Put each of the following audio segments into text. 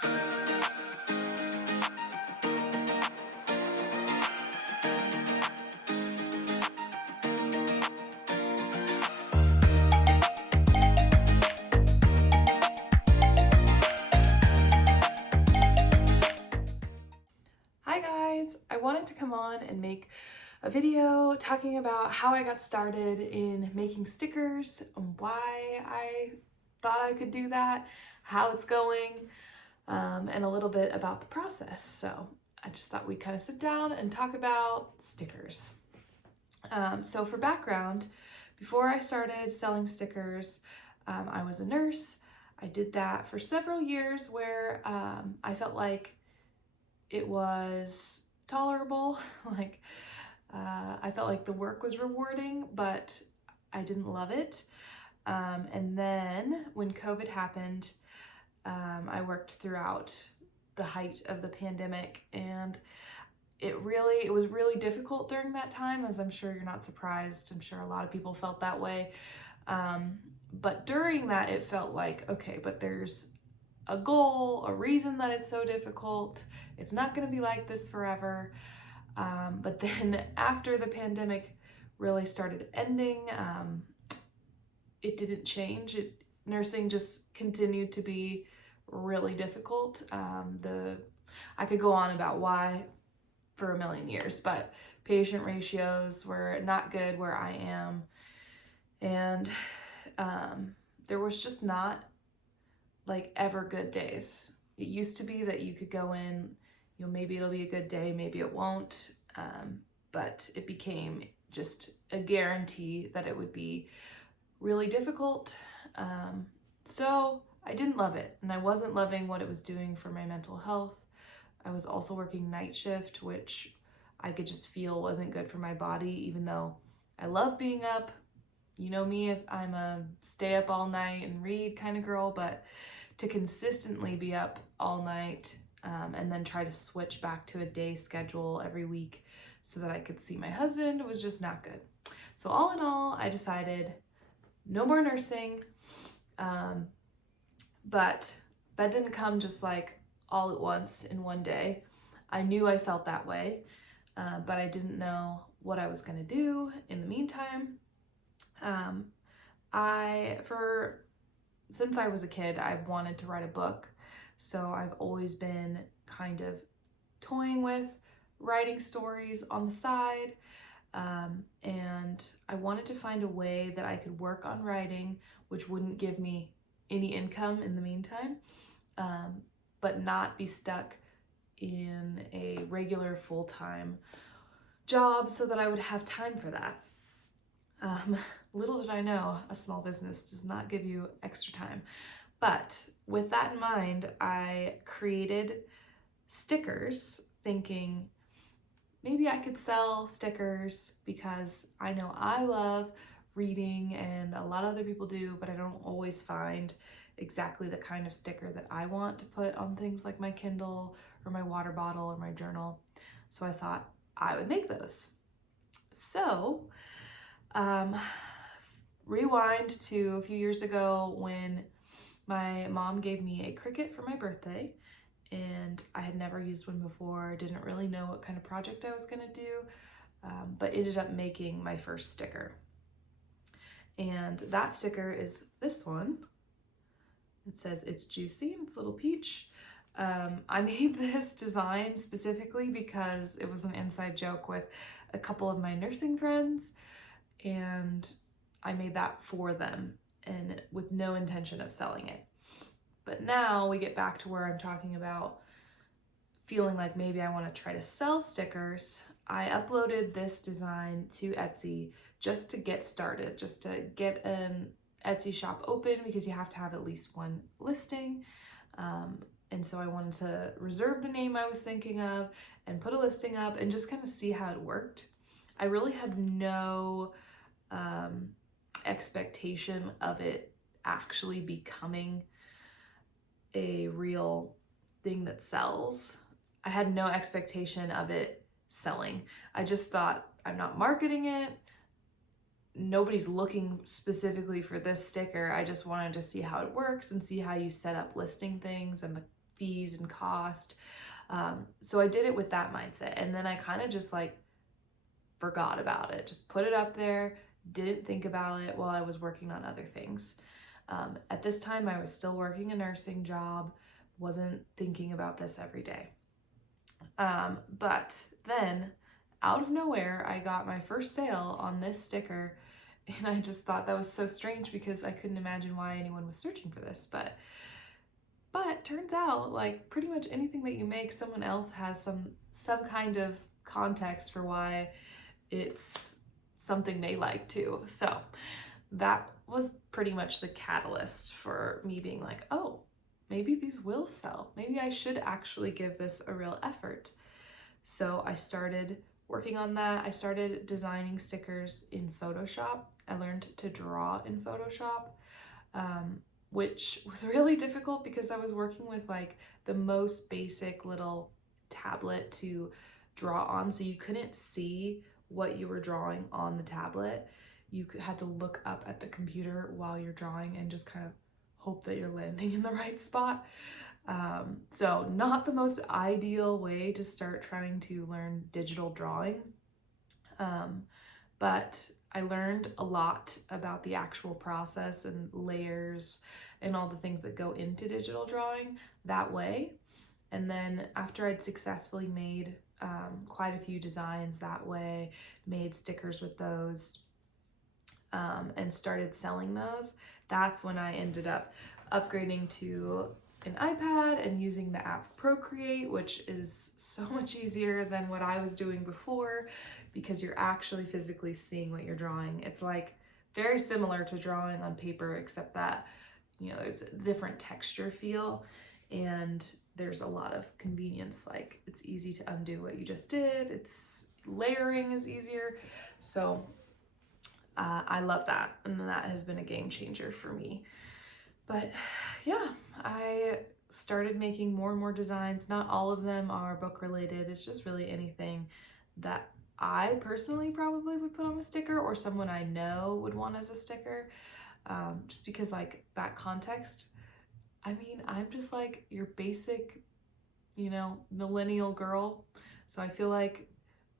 Hi guys, I wanted to come on and make a video talking about how I got started in making stickers, why I thought I could do that, how it's going, and a little bit about the process. So I just thought we'd kind of sit down and talk about stickers. So for background, before I started selling stickers, I was a nurse. I did that for several years where I felt like it was tolerable. I felt like the work was rewarding, but I didn't love it. And then when COVID happened, I worked throughout the height of the pandemic, and it was really difficult during that time, as I'm sure you're not surprised. I'm sure a lot of people felt that way. But during that, it felt like, okay, but there's a goal, a reason that it's so difficult. It's not going to be like this forever. But then after the pandemic really started ending, it didn't change. Nursing just continued to be really difficult. I could go on about why for a million years, but patient ratios were not good where I am. And there was just not like ever good days. It used to be that you could go in, maybe it'll be a good day, maybe it won't. But it became just a guarantee that it would be really difficult. So I didn't love it, and I wasn't loving what it was doing for my mental health. I was also working night shift, which I could just feel wasn't good for my body, even though I love being up. You know me, if I'm a stay up all night and read kind of girl, but to consistently be up all night and then try to switch back to a day schedule every week so that I could see my husband was just not good. So all in all, I decided no more nursing. But that didn't come just like all at once in one day. I knew I felt that way, but I didn't know what I was going to do in the meantime. Since I was a kid, I've wanted to write a book. So I've always been kind of toying with writing stories on the side. And I wanted to find a way that I could work on writing, which wouldn't give me any income in the meantime, but not be stuck in a regular full-time job so that I would have time for that. Little did I know, a small business does not give you extra time. But with that in mind, I created stickers thinking maybe I could sell stickers because I know I love reading and a lot of other people do, but I don't always find exactly the kind of sticker that I want to put on things like my Kindle or my water bottle or my journal. So I thought I would make those. So rewind to a few years ago when my mom gave me a Cricut for my birthday, and I had never used one before, didn't really know what kind of project I was going to do, but ended up making my first sticker. And that sticker is this one. It says it's juicy and it's a little peach. I made this design specifically because it was an inside joke with a couple of my nursing friends, and I made that for them and with no intention of selling it. But now we get back to where I'm talking about feeling like maybe I want to try to sell stickers. I uploaded this design to Etsy just to get started, just to get an Etsy shop open, because you have to have at least one listing. And so I wanted to reserve the name I was thinking of and put a listing up and just kind of see how it worked. I really had no expectation of it actually becoming a real thing that sells. I had no expectation of it selling. I just thought, I'm not marketing it. Nobody's looking specifically for this sticker. I just wanted to see how it works and see how you set up listing things and the fees and cost. So I did it with that mindset. And then I kind of just like forgot about it, just put it up there, didn't think about it while I was working on other things. At this time, I was still working a nursing job, wasn't thinking about this every day. But then out of nowhere, I got my first sale on this sticker, and I just thought that was so strange because I couldn't imagine why anyone was searching for this. But turns out, like, pretty much anything that you make, someone else has some kind of context for why it's something they like too. So that was pretty much the catalyst for me being like, oh, maybe these will sell. Maybe I should actually give this a real effort. So I started working on that. I started designing stickers in Photoshop. I learned to draw in Photoshop, which was really difficult because I was working with like the most basic little tablet to draw on. So you couldn't see what you were drawing on the tablet. You had to look up at the computer while you're drawing and just kind of hope that you're landing in the right spot. So not the most ideal way to start trying to learn digital drawing. But I learned a lot about the actual process and layers and all the things that go into digital drawing that way. And then after I'd successfully made quite a few designs that way, made stickers with those, and started selling those, that's when I ended up upgrading to an iPad and using the app Procreate, which is so much easier than what I was doing before because you're actually physically seeing what you're drawing. It's like very similar to drawing on paper, except that, you know, it's a different texture feel and there's a lot of convenience. Like it's easy to undo what you just did. It's layering is easier. So I love that. And that has been a game changer for me. But yeah, I started making more and more designs. Not all of them are book related. It's just really anything that I personally probably would put on a sticker or someone I know would want as a sticker. Just because like that context, I mean, I'm just like your basic, you know, millennial girl. So I feel like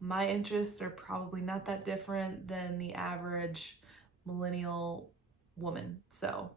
my interests are probably not that different than the average millennial woman. So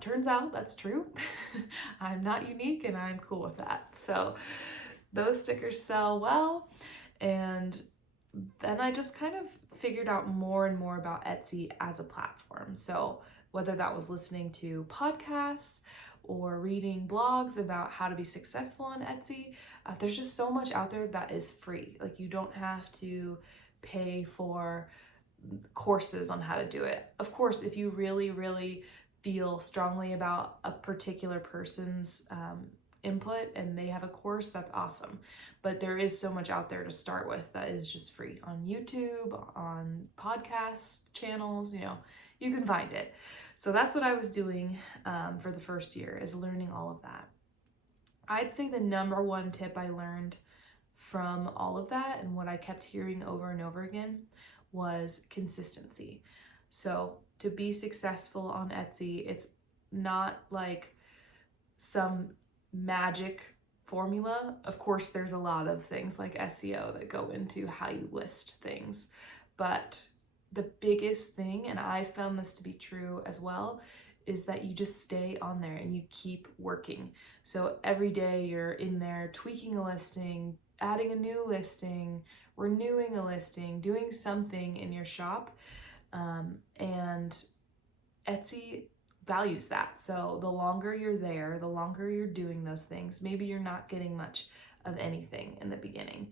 turns out that's true. I'm not unique and I'm cool with that. So those stickers sell well. And then I just kind of figured out more and more about Etsy as a platform. So whether that was listening to podcasts or reading blogs about how to be successful on Etsy, there's just so much out there that is free. Like you don't have to pay for courses on how to do it. Of course, if you really, really feel strongly about a particular person's input and they have a course, that's awesome. But there is so much out there to start with that is just free on YouTube, on podcast channels, you know, you can find it. So that's what I was doing for the first year, is learning all of that. I'd say the number one tip I learned from all of that and what I kept hearing over and over again was consistency. So to be successful on Etsy, it's not like some magic formula. Of course, there's a lot of things like SEO that go into how you list things, but the biggest thing, and I found this to be true as well, is that you just stay on there and you keep working. So every day you're in there tweaking a listing, adding a new listing, renewing a listing, doing something in your shop. And Etsy values that. So the longer you're there, the longer you're doing those things, maybe you're not getting much of anything in the beginning.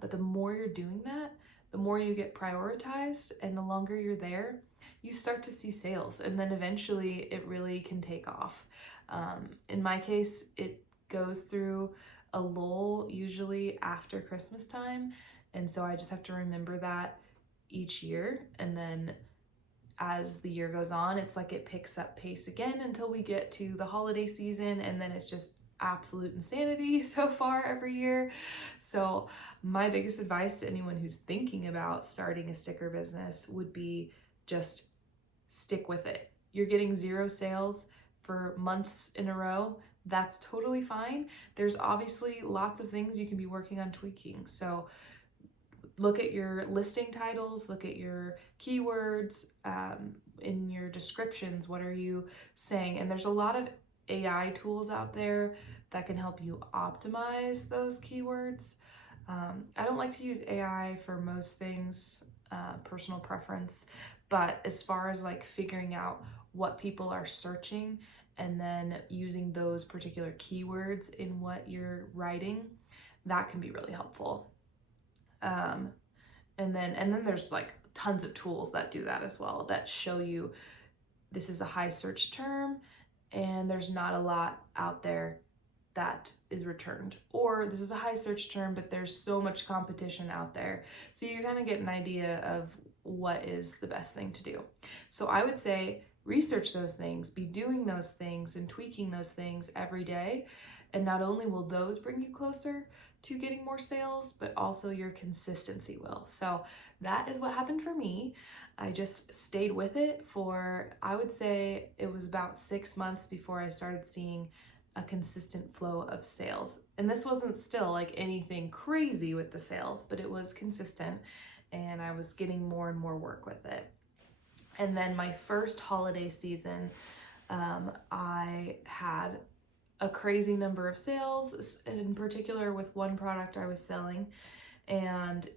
But the more you're doing that, the more you get prioritized, and the longer you're there, you start to see sales, and then eventually it really can take off. In my case, it goes through a lull usually after Christmas time, and so I just have to remember that each year, and then as the year goes on, it's like it picks up pace again until we get to the holiday season, and then it's just absolute insanity so far every year. So my biggest advice to anyone who's thinking about starting a sticker business would be just stick with it. You're getting 0 sales for months in a row. that's totally fine. There's obviously lots of things you can be working on tweaking. So look at your listing titles, look at your keywords, in your descriptions, what are you saying? And there's a lot of AI tools out there that can help you optimize those keywords. I don't like to use AI for most things, personal preference, but as far as like figuring out what people are searching and then using those particular keywords in what you're writing, that can be really helpful. And then there's like tons of tools that do that as well, that show you this is a high search term and there's not a lot out there that is returned, or this is a high search term but there's so much competition out there, so you kind of get an idea of what is the best thing to do. So I would say research those things, be doing those things and tweaking those things every day, and not only will those bring you closer to getting more sales, but also your consistency will. So that is what happened for me. I just stayed with it for, I would say it was about 6 months before I started seeing a consistent flow of sales. And this wasn't still like anything crazy with the sales, but it was consistent and I was getting more and more work with it. And then my first holiday season, I had a crazy number of sales, in particular with one product I was selling. And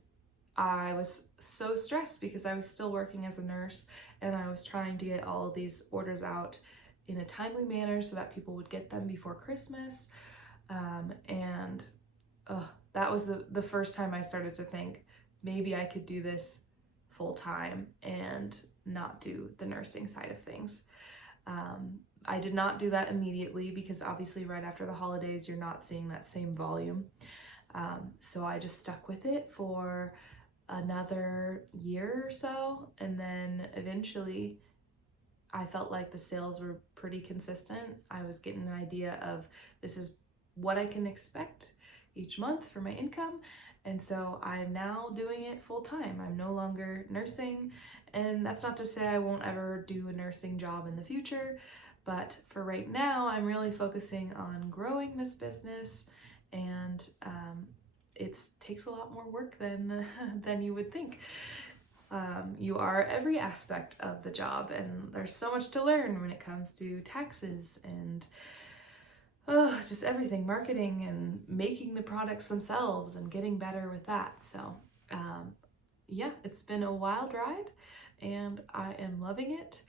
I was so stressed because I was still working as a nurse and I was trying to get all of these orders out in a timely manner so that people would get them before Christmas. And that was the first time I started to think maybe I could do this full time and not do the nursing side of things. I did not do that immediately because obviously right after the holidays, you're not seeing that same volume. So I just stuck with it for another year or so. And then eventually I felt like the sales were pretty consistent. I was getting an idea of this is what I can expect each month for my income. And so I'm now doing it full time. I'm no longer nursing. And that's not to say I won't ever do a nursing job in the future. But for right now, I'm really focusing on growing this business, and it takes a lot more work than you would think. You are every aspect of the job, and there's so much to learn when it comes to taxes and just everything, marketing and making the products themselves and getting better with that. So yeah, it's been a wild ride and I am loving it.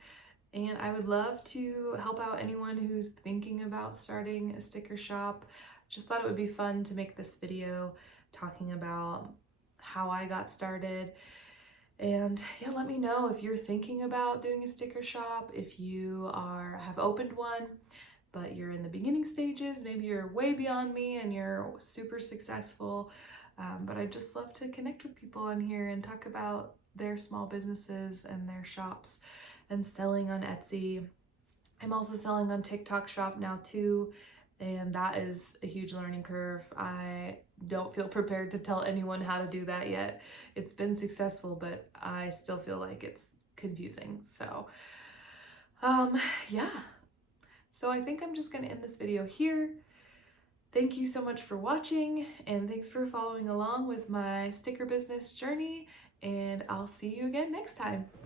And I would love to help out anyone who's thinking about starting a sticker shop. Just thought it would be fun to make this video talking about how I got started. And yeah, let me know if you're thinking about doing a sticker shop, if you have opened one, but you're in the beginning stages. Maybe you're way beyond me and you're super successful. But I'd just love to connect with people on here and talk about their small businesses and their shops and selling on Etsy. I'm also selling on TikTok Shop now too, and that is a huge learning curve. I don't feel prepared to tell anyone how to do that yet. It's been successful, but I still feel like it's confusing. So yeah. So I think I'm just gonna end this video here. Thank you so much for watching, and thanks for following along with my sticker business journey, and I'll see you again next time.